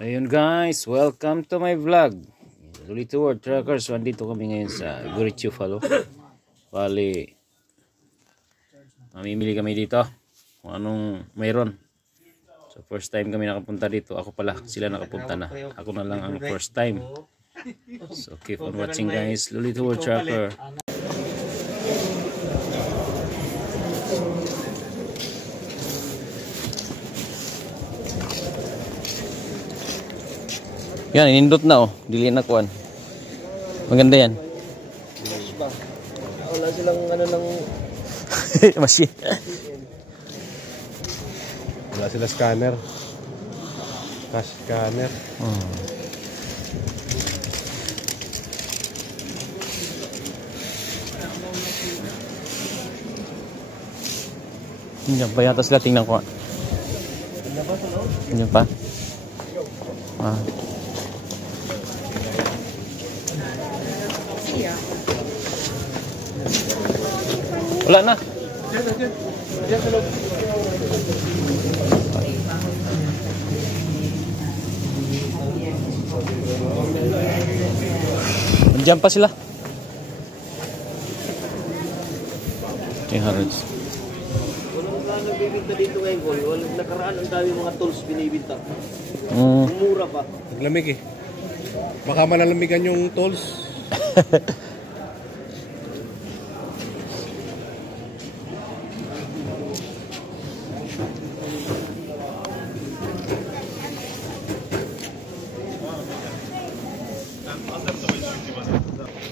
Ayun guys, welcome to my vlog. Lulito World Truckers, andito kami ngayon sa Gurichu Falo. Bali, mamimili kami dito kung anong mayroon. So first time kami nakapunta dito. Ako pala, sila nakapunta na. Ako na lang ang first time. So keep on watching guys, Lulito World Trucker. Yan, inindot na oh. Dili na kuan. Maganda yan. Wala silang ano ng machine. wala sila scanner. Cash scanner. Yan pa yata sila, tingnan ko. Yan pa. Ah. Wala na. Andiyan pa sila. 300. Walang nagbibinta dito ngayon, Boy. Walang nakaraan ang dami mga tools binibinta. Mura pa. Naglamig eh. Baka malalamigan yung tools.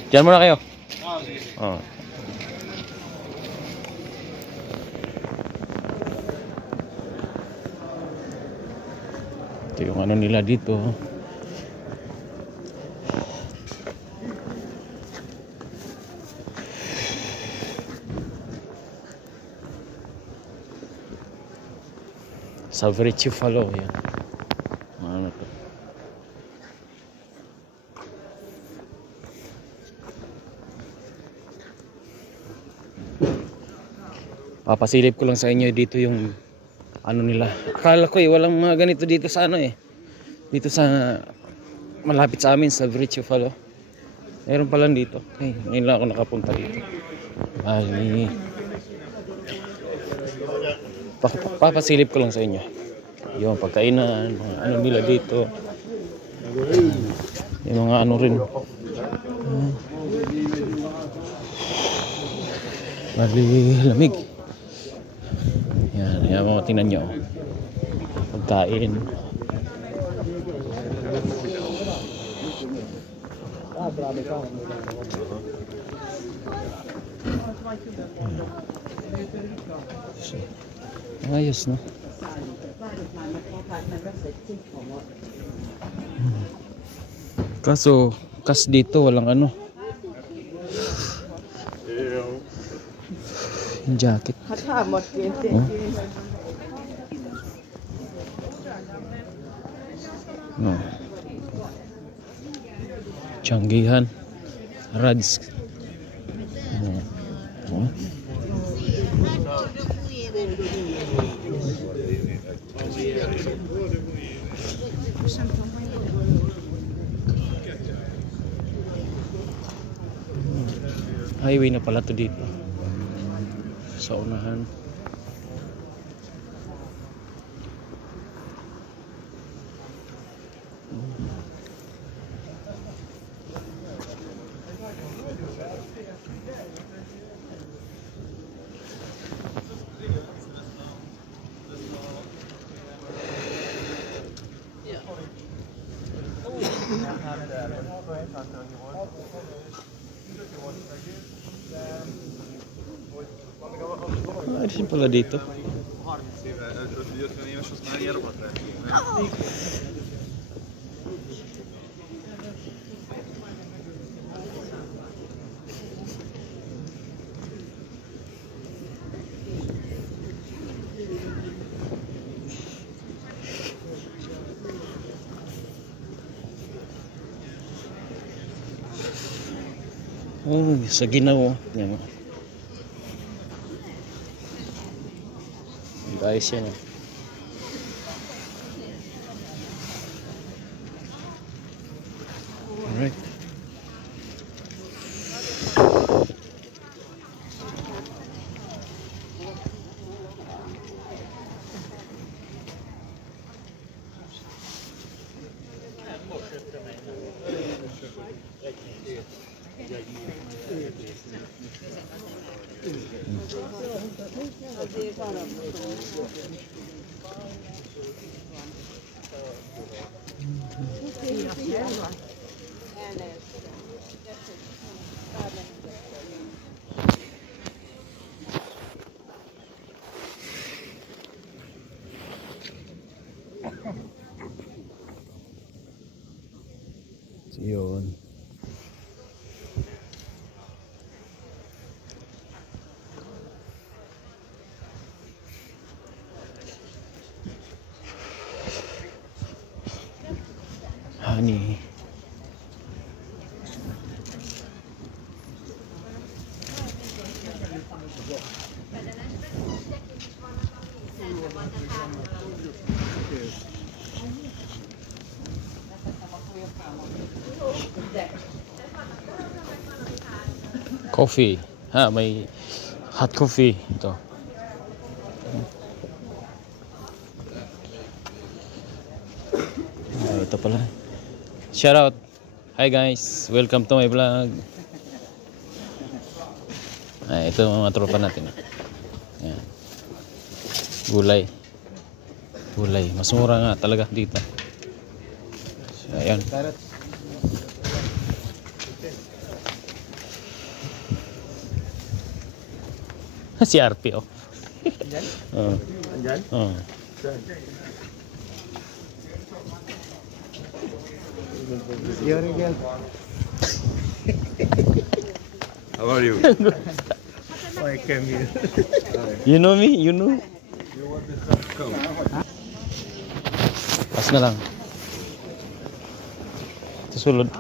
Diyan muna kayo. Oh. Ito yung ano nila dito. Sa Gurichu Falo yan. Ano to? Papasilip ko lang sa inyo dito yung ano nila. Akala ko walang mga ganito dito sa ano dito sa malapit sa amin sa Gurichu Falo. Meron pa lang dito. Ay, ngayon lang ako nakapunta dito. Ay, papasilip ko lang sa inyo. Yung pagkainan, mga ano nila dito. Yung mga ano rin. Bali, lamig. Yan mga tingnan nyo. Pagkain. Ayos no. Kaso kas dito walang ano. Yung jacket. Oh. No. Tiyanggihan. Rads. Oh. Highway na pala to dito. Sa unahan. Ayos pala dito. Oh, sa Ginaw. Yan. Guys, yan. So, yun. Honey. Coffee. Ha, may hot coffee ito. Ito pala. Shout out. Hi guys, welcome to my vlog. Ito ang mga tropa natin. Ayan. Gulay. Gulay. Mas mura nga talaga dito. So, ayan. Si RP oh. Andyan? Oo. Andyan? Oo. Yuri girl. How are you? I came here. You know me? You know? Pas na lang. Susulod.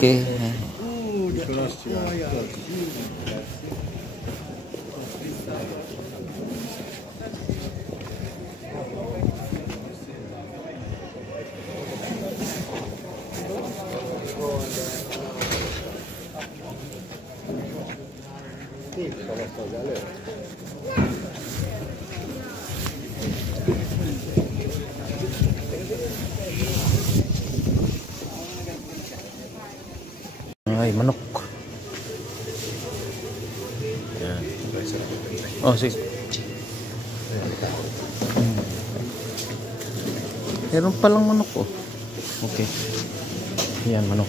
Okay. Ay, manok. Yan. Oh, sige. Meron palang manok oh. Okay. Yan, manok.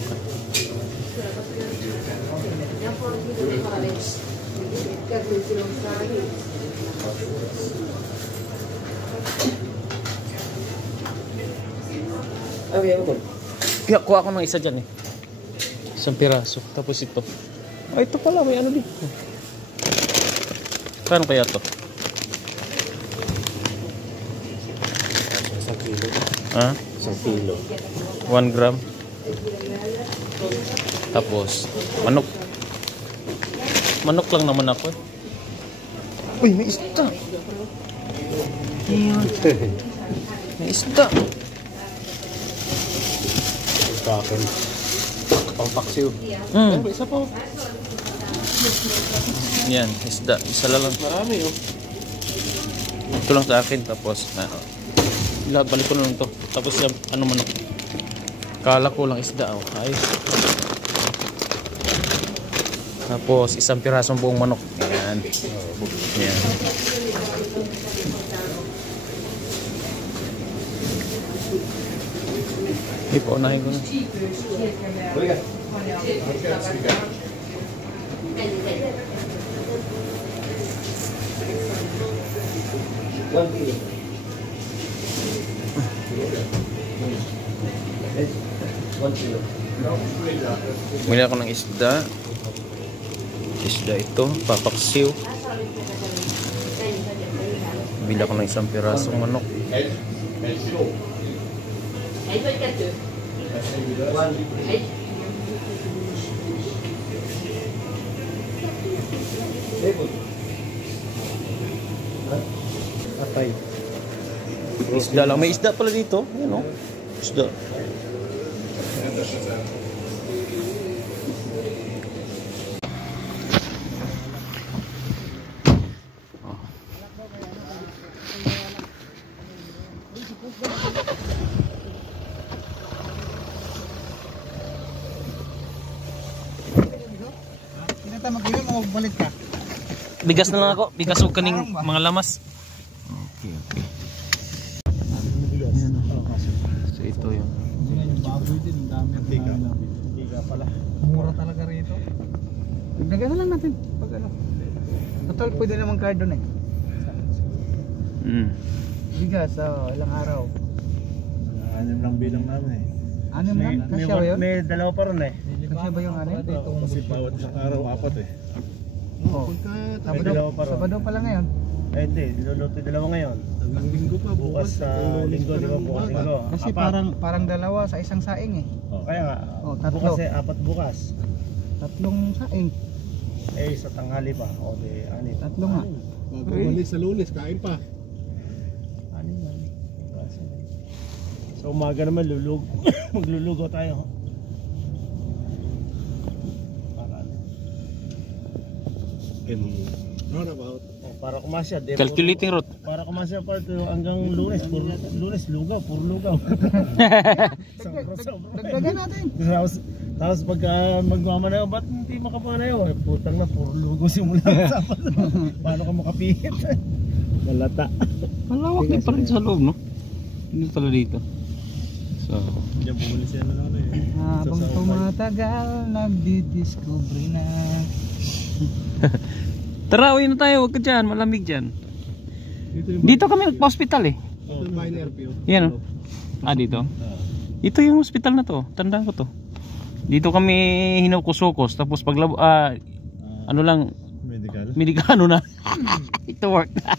Kaya kuha ako ng isa dyan eh. Isang piraso. Tapos ito. Ay, ito pala. May ano dito. Kano kaya to? Isang kilo. Ha? Isang kilo. 1 gram. Tapos, manok. Manok lang naman ako eh. Uy, may isda. Ayan. May isda. Kakon. Pampaksiw. Isa pa. Yan, isda. Isa lang. Marami oh. Ito lang sa akin. Tapos, balik ko na lang to. Tapos, ano manok. Kala ko lang isda. Oh. Ayos. Tapos, isang pirasong buong manok. Yan. Yan. Ipaunahin ko na. Bumili ako ng isda. Isda ito, papaksiw. Bumili ako ng isang pirasong manok. Atay. Isda lang. May isda pala dito. Ayan o. Isda. Pinata mag-iwi mo balik ka. Bigas na lang ako. Bigas o kaning mga lamas. Okay, okay. Ayan o. So ito yun. Hindi nga yung baboy din. Ang dami ang namin. Hindi ka pala. Mura talaga rito. Dagdagan na lang natin. Pag ano. Total pwede naman card doon eh. Bigas, ilang araw. Anim lang bilang namin eh. Anim lang? Kasya ba yun? May dalawa pa ron eh. Kasya ba yung anim? Kasi bawat isang araw, apat eh. Oo. May dalawa pa ron. Sabado pala ngayon. Eh hindi, niluluto yung dalawa ngayon. Hanggang linggo pa. Bukas sa linggo, di ba? Bukas linggo. Kasi Apat. parang dalawa sa isang saing eh. Oh, kaya nga, Tatlo. bukas eh, apat bukas. Tatlong saing. Eh, sa tanghali pa. O, di, anit. Tatlo nga. Bumalik sa Lunes, kain pa. Anim lang. Sa umaga naman, maglulugaw tayo. Para ano? Roundabout. Oh, para kumasya. Calculating route. Para kumasya pa ito hanggang Lunes. Lunes, lugaw. Puro lugaw. Dagdagan natin. Tapos pagka magmamanayo, ba't hindi makapanayo? Eh, putang na, puro lugaw simula sa Sabado. Paano ka makapihit? Malata. Malawak din pa rin sa loob, no? Hindi pala dito. So, Diyan bumuli siya na lang eh. Habang tumatagal, nagdidiscovery na. tara, uwi na tayo. Huwag ka dyan. Malamig dyan. Dito kami nagpa-hospital eh. Ito yung Binary View. Yan o. Dito. Ito yung hospital na to. Tandaan ko to. Dito kami hinukusukos. Tapos paglabo, ano lang, Medical. medikano na. Ito work na.